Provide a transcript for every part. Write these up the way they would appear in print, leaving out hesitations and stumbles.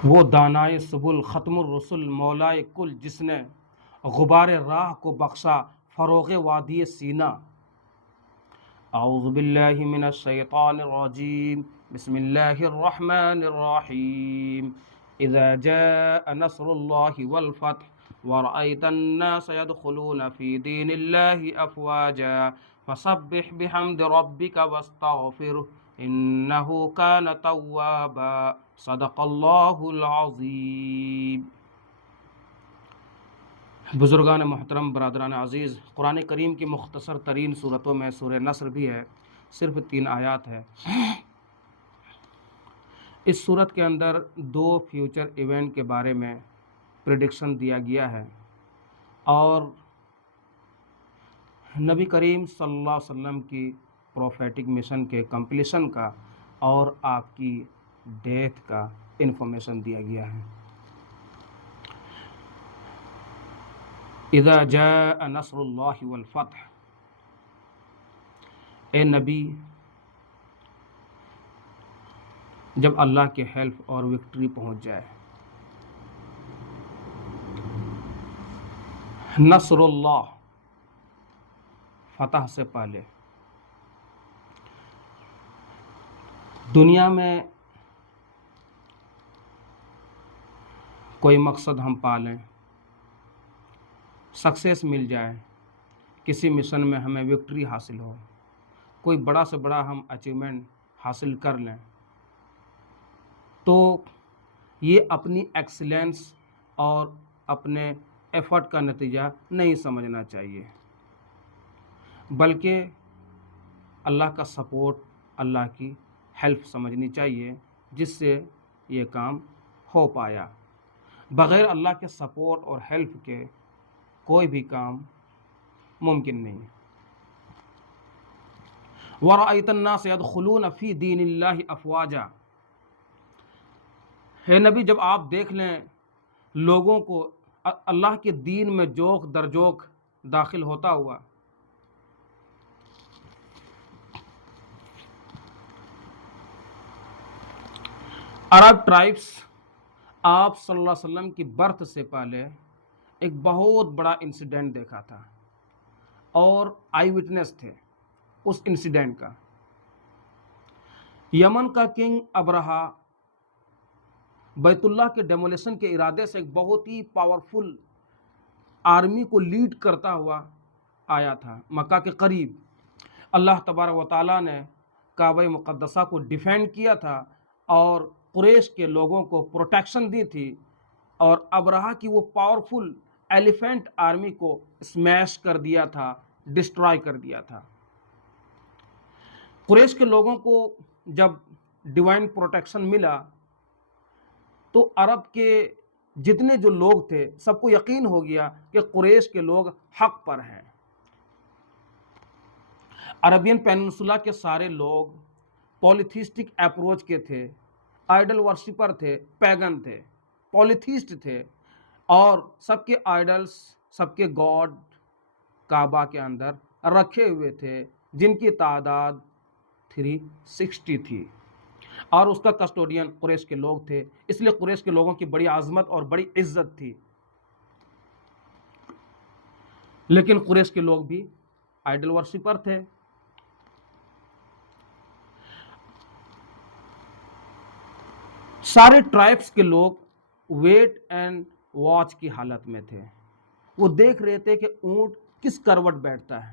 وہ دانائے سبل ختم الرسل مولائے کل، جس نے غبار راہ کو بخشا فروغ وادی سینا۔ اعوذ باللہ من الشیطان الرجیم، بسم اللہ الرحمن الرحیم۔ اذا جاء نصر اللہ والفتح ورأيت الناس يدخلون في دين الله أفواجا فسبح بحمد ربك واستغفره إنه كان توابا صدق اللہ العظیم۔ بزرگان محترم، برادران عزیز، قرآن کریم کی مختصر ترین صورتوں میں سورہ نصر بھی ہے، صرف 3 آیات ہے۔ اس صورت کے اندر 2 فیوچر ایونٹ کے بارے میں پریڈکشن دیا گیا ہے، اور نبی کریم صلی اللہ علیہ وسلم کی پروفیٹک مشن کے کمپلیشن کا اور آپ کی ڈیتھ کا انفارمیشن دیا گیا ہے۔ اذا جاء نصر اللہ والفتح، اے نبی، جب اللہ کے ہیلپ اور وکٹری پہنچ جائے۔ نصر اللہ، فتح سے پہلے دنیا میں کوئی مقصد ہم پالیں، سکسیس مل جائے، کسی مشن میں ہمیں وکٹری حاصل ہو، کوئی بڑا سے بڑا ہم اچیومنٹ حاصل کر لیں، تو یہ اپنی ایکسلنس اور اپنے ایفرٹ کا نتیجہ نہیں سمجھنا چاہیے، بلکہ اللہ کا سپورٹ، اللہ کی ہیلپ سمجھنی چاہیے، جس سے یہ کام ہو پایا۔ بغیر اللہ کے سپورٹ اور ہیلپ کے کوئی بھی کام ممکن نہیں۔ وَرَأَيْتَ النَّاسَ يَدْخُلُونَ فِي دِينِ اللَّهِ أَفْوَاجًا، ہے نبی، جب آپ دیکھ لیں لوگوں کو اللہ کے دین میں جوک در جوک داخل ہوتا ہوا، عرب ٹرائبس آپ صلی اللہ علیہ وسلم کی برتھ سے پہلے ایک بہت بڑا انسیڈنٹ دیکھا تھا، اور آئی وٹنس تھے اس انسیڈنٹ کا۔ یمن کا کنگ ابرہا بیت اللہ کے ڈیمولیشن کے ارادے سے ایک بہت ہی پاورفل آرمی کو لیڈ کرتا ہوا آیا تھا مکہ کے قریب۔ اللہ تبارک و تعالیٰ نے کعبہ مقدسہ کو ڈیفینڈ کیا تھا اور قریش کے لوگوں کو پروٹیکشن دی تھی، اور ابرہا کی وہ پاورفل ایلیفینٹ آرمی کو اسمیش کر دیا تھا، ڈسٹرائے کر دیا تھا۔ قریش کے لوگوں کو جب ڈیوائن پروٹیکشن ملا تو عرب کے جتنے جو لوگ تھے سب کو یقین ہو گیا کہ قریش کے لوگ حق پر ہیں۔ عربین پیننسولا کے سارے لوگ پولیتھیسٹک اپروچ کے تھے، آئیڈل ورشپر تھے، پیگن تھے، پولیتھیسٹ تھے، اور سب کے آئیڈلز، سب کے گاڈ کعبہ کے اندر رکھے ہوئے تھے، جن کی تعداد 360 تھی، اور اس کا کسٹوڈین قریش کے لوگ تھے۔ اس لیے قریش کے لوگوں کی بڑی عظمت اور بڑی عزت تھی۔ لیکن قریش کے لوگ بھی آئیڈل ورشپر تھے۔ سارے ٹرائبس کے لوگ ویٹ اینڈ واچ کی حالت میں تھے، وہ دیکھ رہے تھے کہ اونٹ کس کروٹ بیٹھتا ہے،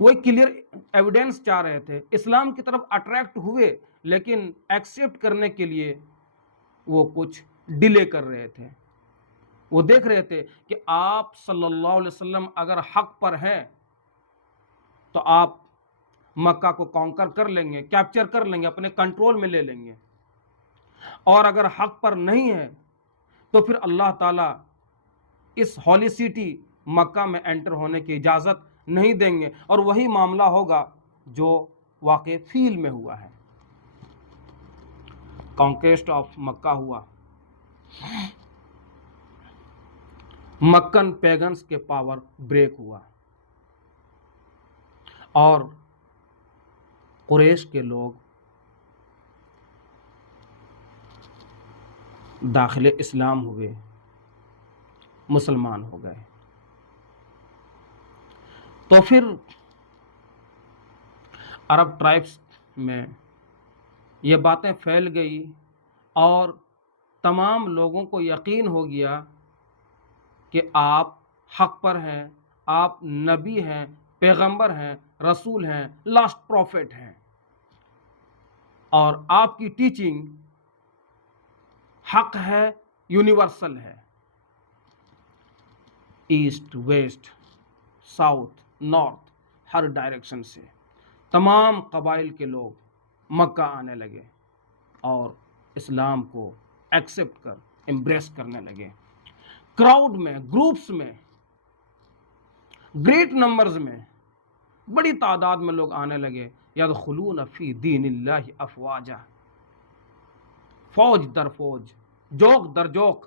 وہ ایک کلیئر ایویڈنس چاہ رہے تھے، اسلام کی طرف اٹریکٹ ہوئے، لیکن ایکسیپٹ کرنے کے لیے وہ کچھ ڈیلے کر رہے تھے۔ وہ دیکھ رہے تھے کہ آپ صلی اللہ علیہ وسلم اگر حق پر ہیں تو آپ مکہ کو کانکر کر لیں گے، کیپچر کر لیں گے، اپنے کنٹرول میں لے لیں گے، اور اگر حق پر نہیں ہے تو پھر اللہ تعالیٰ اس ہولی سٹی مکہ میں انٹر ہونے کی اجازت نہیں دیں گے، اور وہی معاملہ ہوگا جو واقع فیل میں ہوا ہے۔ کانکویسٹ آف مکہ ہوا، مکن پیگنز کے پاور بریک ہوا، اور قریش کے لوگ داخل اسلام ہوئے، مسلمان ہو گئے۔ تو پھر عرب ٹرائبس میں یہ باتیں پھیل گئی اور تمام لوگوں کو یقین ہو گیا کہ آپ حق پر ہیں، آپ نبی ہیں، پیغمبر ہیں، رسول ہیں، لاسٹ پروفٹ ہیں، اور آپ کی ٹیچنگ حق ہے، یونیورسل ہے۔ ایسٹ، ویسٹ، ساؤتھ، نارتھ، ہر ڈائریکشن سے تمام قبائل کے لوگ مکہ آنے لگے اور اسلام کو ایکسیپٹ کر امبریس کرنے لگے۔ کراؤڈ میں، گروپس میں، گریٹ نمبرز میں، بڑی تعداد میں لوگ آنے لگے۔ یدخلون فی دین اللہ افواجا، فوج در فوج، جوک در جوک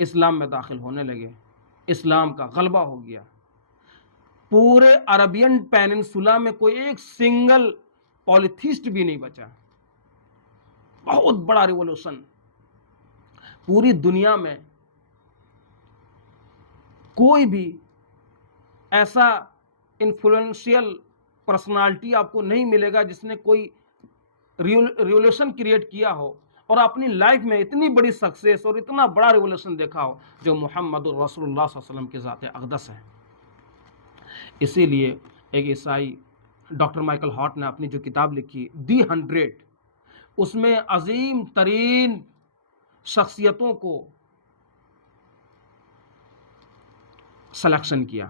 اسلام میں داخل ہونے لگے۔ اسلام کا غلبہ ہو گیا۔ پورے عربین پیننسولا میں کوئی ایک سنگل پولیتھسٹ بھی نہیں بچا۔ بہت بڑا ریولوشن۔ پوری دنیا میں کوئی بھی ایسا انفلوئنشیل پرسنالٹی آپ کو نہیں ملے گا جس نے کوئی ریولوشن کریٹ کیا ہو اور اپنی لائف میں اتنی بڑی سکسیس اور اتنا بڑا ریولوشن دیکھا ہو جو محمد الرسول اللہ صلی اللہ علیہ وسلم کی ذات اقدس ہے۔ اسی لیے ایک عیسائی ڈاکٹر مائیکل ہارٹ نے اپنی جو کتاب لکھی دی 100، اس میں عظیم ترین شخصیتوں کو سلیکشن کیا۔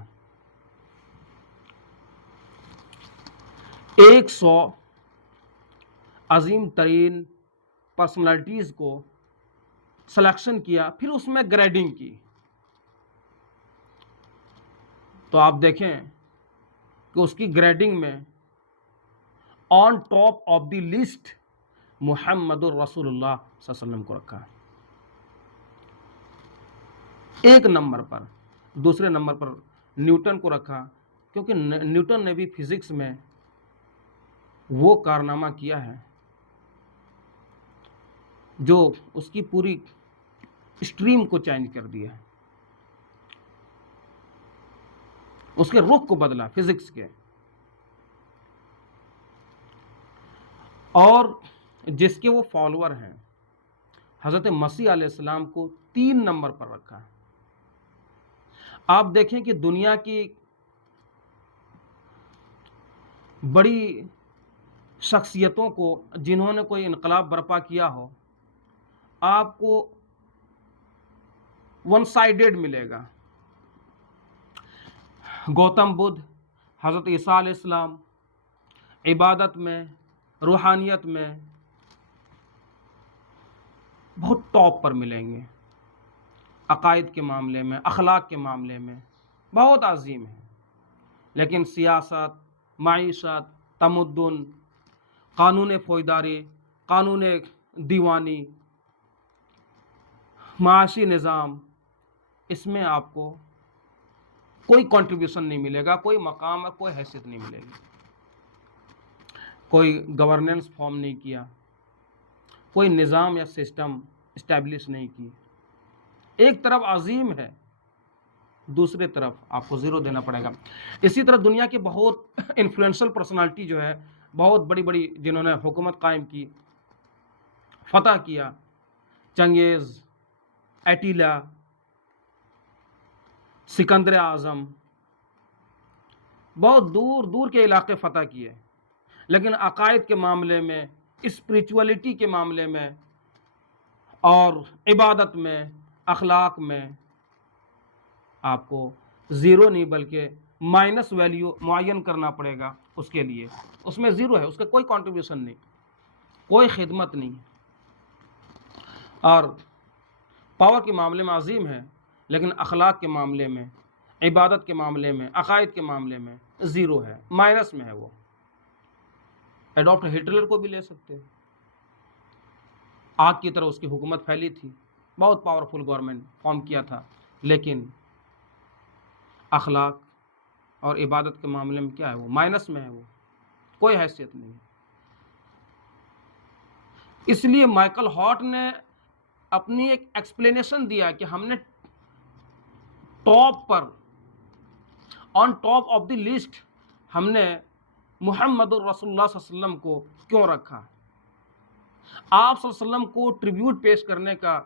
100 عظیم ترین پرسنالٹیز کو سلیکشن کیا، پھر اس میں گریڈنگ کی۔ تو آپ دیکھیں کہ اس کی گریڈنگ میں on top of the list محمد الرسول اللہ صلی اللہ علیہ وسلم کو رکھا، ایک نمبر پر۔ دوسرے نمبر پر نیوٹن کو رکھا، کیونکہ نیوٹن نے بھی فزکس میں وہ کارنامہ کیا ہے جو اس کی پوری اسٹریم کو چینج کر دیا، اس کے رخ کو بدلا فزکس کے۔ اور جس کے وہ فالوور ہیں، حضرت مسیح علیہ السلام کو 3 نمبر پر رکھا۔ آپ دیکھیں کہ دنیا کی بڑی شخصیتوں کو جنہوں نے کوئی انقلاب برپا کیا ہو، آپ کو ون سائیڈڈ ملے گا۔ گوتم بدھ، حضرت عیسیٰ علیہ السلام عبادت میں، روحانیت میں بہت ٹاپ پر ملیں گے، عقائد کے معاملے میں، اخلاق کے معاملے میں بہت عظیم ہیں، لیکن سیاست، معیشت، تمدن، قانون فوجداری، قانون دیوانی، معاشی نظام، اس میں آپ کو کوئی کنٹریبیوشن نہیں ملے گا، کوئی مقام اور کوئی حیثیت نہیں ملے گی، کوئی گورننس فارم نہیں کیا، کوئی نظام یا سسٹم اسٹیبلش نہیں کی۔ ایک طرف عظیم ہے، دوسرے طرف آپ کو زیرو دینا پڑے گا۔ اسی طرح دنیا کی بہت انفلوئنشل پرسنالٹی جو ہے، بہت بڑی بڑی جنہوں نے حکومت قائم کی، فتح کیا، چنگیز، ایٹیلا، سکندر اعظم، بہت دور دور کے علاقے فتح کیے، لیکن عقائد کے معاملے میں، اسپریچولیٹی کے معاملے میں اور عبادت میں، اخلاق میں آپ کو زیرو نہیں بلکہ مائنس ویلیو معین کرنا پڑے گا اس کے لیے۔ اس میں زیرو ہے، اس کا کوئی کنٹریبیوشن نہیں، کوئی خدمت نہیں، اور پاور کے معاملے میں عظیم ہے، لیکن اخلاق کے معاملے میں، عبادت کے معاملے میں، عقائد کے معاملے میں زیرو ہے، مائنس میں ہے۔ وہ ایڈولف ہٹلر کو بھی لے سکتے ہیں، آگ کی طرح اس کی حکومت پھیلی تھی، بہت پاورفل گورنمنٹ فارم کیا تھا، لیکن اخلاق اور عبادت کے معاملے میں کیا ہے؟ وہ مائنس میں ہے، وہ کوئی حیثیت نہیں ہے۔ اس لیے مائیکل ہارٹ نے اپنی ایک ایکسپلینیشن دیا کہ ہم نے top per on top of the list ہم نے محمد الرسول اللہ صلی اللہ علیہ وسلم کو کیوں رکھا. آپ صلی اللہ علیہ وسلم کو ٹریبیوٹ پیش کرنے کا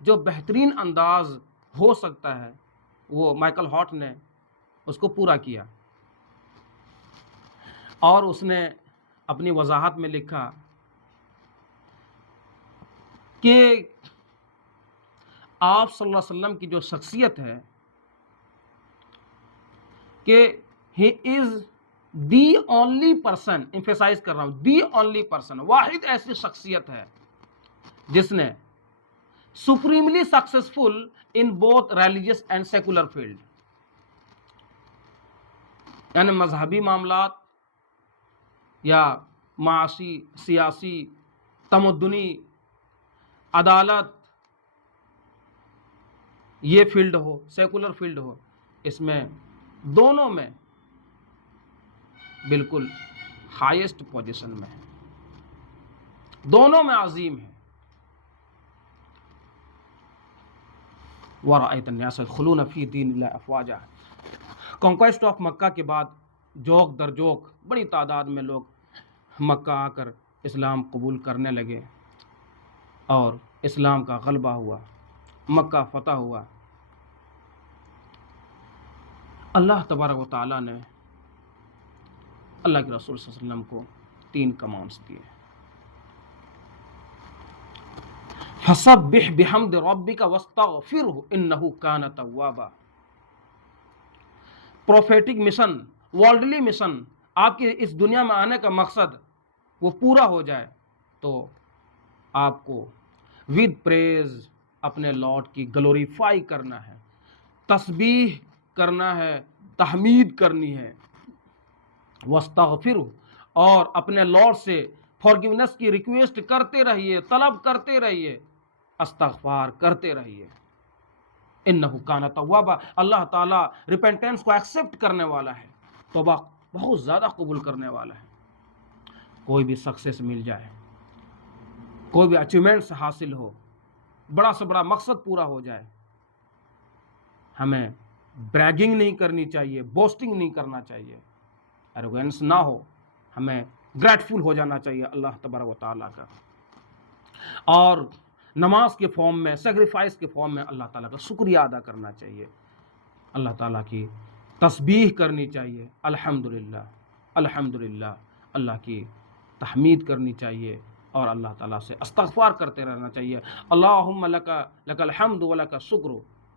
جو بہترین انداز ہو سکتا ہے وہ مائیکل ہارٹ نے اس کو پورا کیا، اور اس نے اپنی وضاحت میں لکھا کہ آپ صلی اللہ علیہ وسلم کی جو شخصیت ہے کہ ہی از دی اونلی پرسن، ایمفیسائز کر رہا ہوں، دی اونلی پرسن، واحد ایسی شخصیت ہے جس نے supremely successful in both religious and secular field, یعنی مذہبی معاملات یا معاشی، سیاسی، تمدنی، عدالت، یہ فیلڈ ہو، سیکولر فیلڈ ہو، اس میں دونوں میں بالکل ہائیسٹ پوزیشن میں ہے، دونوں میں عظیم ہے. وَرَأَيْتَ النَّاسَ يَدْخُلُونَ فِي دِينِ اللَّهِ أَفْوَاجًا. کانکویسٹ آف مکہ کے بعد جوک در جوک بڑی تعداد میں لوگ مکہ آ کر اسلام قبول کرنے لگے اور اسلام کا غلبہ ہوا، مکہ فتح ہوا. اللہ تبارک و تعالیٰ نے اللہ کے رسول صلی اللہ علیہ وسلم کو 3 کمانڈز دیے. فَسَبِّحْ بِحَمْدِ رَبِّكَ وَاسْتَغْفِرْهُ إِنَّهُ كَانَ تَوَّابًا. پروفیٹک مشن، ورلڈلی مشن، آپ کے اس دنیا میں آنے کا مقصد وہ پورا ہو جائے تو آپ کو ود پریز اپنے لارڈ کی گلوریفائی کرنا ہے، تسبیح کرنا ہے، تحمید کرنی ہے. واستغفرہ، اور اپنے لارڈ سے فارگیونیس کی ریکویسٹ کرتے رہیے، طلب کرتے رہیے، استغفار کرتے رہیے. انہ کان توابا، اللہ تعالیٰ ریپینٹنس کو ایکسیپٹ کرنے والا ہے، توبہ بہت زیادہ قبول کرنے والا ہے. کوئی بھی سکسیس مل جائے، کوئی بھی اچیومنٹس حاصل ہو، بڑا سے بڑا مقصد پورا ہو جائے، ہمیں بریگنگ نہیں کرنی چاہیے، بوسٹنگ نہیں کرنا چاہیے، ایروگینس نہ ہو، ہمیں گریٹفل ہو جانا چاہیے اللہ تبارک و تعالیٰ کا، اور نماز کے فارم میں، سیکریفائس کے فارم میں اللہ تعالیٰ کا شکریہ ادا کرنا چاہیے، اللہ تعالیٰ کی تسبیح کرنی چاہیے، الحمدللہ الحمدللہ، اللہ کی تحمید کرنی چاہیے، اور اللہ تعالیٰ سے استغفار کرتے رہنا چاہیے. اللہم لک الحمد ولک الشکر،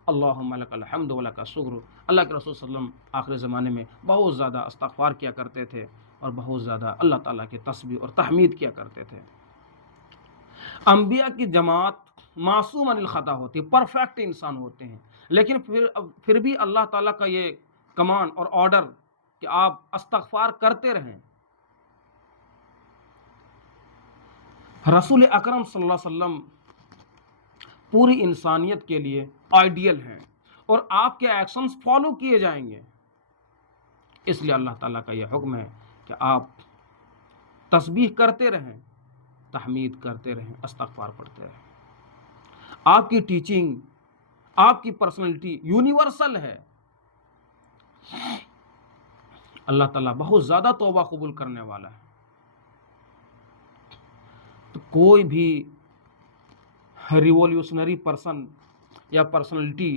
اللہم لک الحمد ولک الشکر. اللہ کے رسول صلی اللہ علیہ وسلم آخر زمانے میں بہت زیادہ استغفار کیا کرتے تھے اور بہت زیادہ اللہ تعالیٰ کی تسبیح اور تحمید کیا کرتے تھے. انبیاء کی جماعت معصوم عن الخطا ہوتی ہے، پرفیکٹ انسان ہوتے ہیں، لیکن پھر بھی اللہ تعالیٰ کا یہ کمان اور آرڈر کہ آپ استغفار کرتے رہیں. رسول اکرم صلی اللہ علیہ وسلم پوری انسانیت کے لیے آئیڈیل ہیں اور آپ کے ایکشنز فالو کیے جائیں گے. اس لیے اللہ تعالیٰ کا یہ حکم ہے کہ آپ تسبیح کرتے رہیں، تحمید کرتے رہیں، استغفار پڑھتے رہیں. آپ کی ٹیچنگ، آپ کی پرسنالٹی یونیورسل ہے. اللہ تعالیٰ بہت زیادہ توبہ قبول کرنے والا ہے. تو کوئی بھی ریولیوشنری پرسن یا پرسنالٹی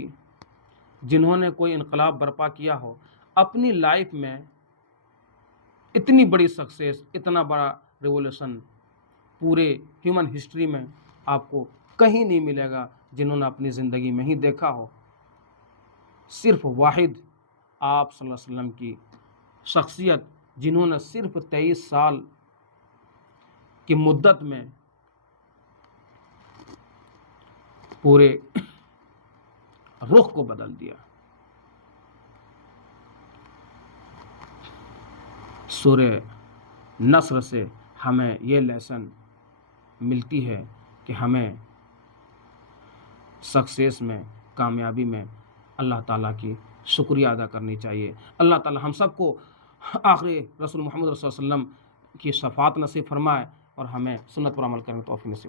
جنہوں نے کوئی انقلاب برپا کیا ہو، اپنی لائف میں اتنی بڑی سکسیس، اتنا بڑا ریولیوشن پورے ہیومن ہسٹری میں آپ کو کہیں نہیں ملے گا جنہوں نے اپنی زندگی میں ہی دیکھا ہو. صرف واحد آپ صلی اللہ علیہ وسلم کی شخصیت، جنہوں نے صرف 23 سال کی مدت میں پورے رخ کو بدل دیا. سورہ نصر سے ہمیں یہ لیسن ملتی ہے کہ ہمیں سکسیس میں، کامیابی میں اللہ تعالیٰ کی شکریہ ادا کرنی چاہیے. اللہ تعالیٰ ہم سب کو آخری رسول محمد صلی اللہ علیہ وسلم کی شفاعت نصیب فرمائے اور ہمیں سنت پر عمل کرنے کی توفیق نصیب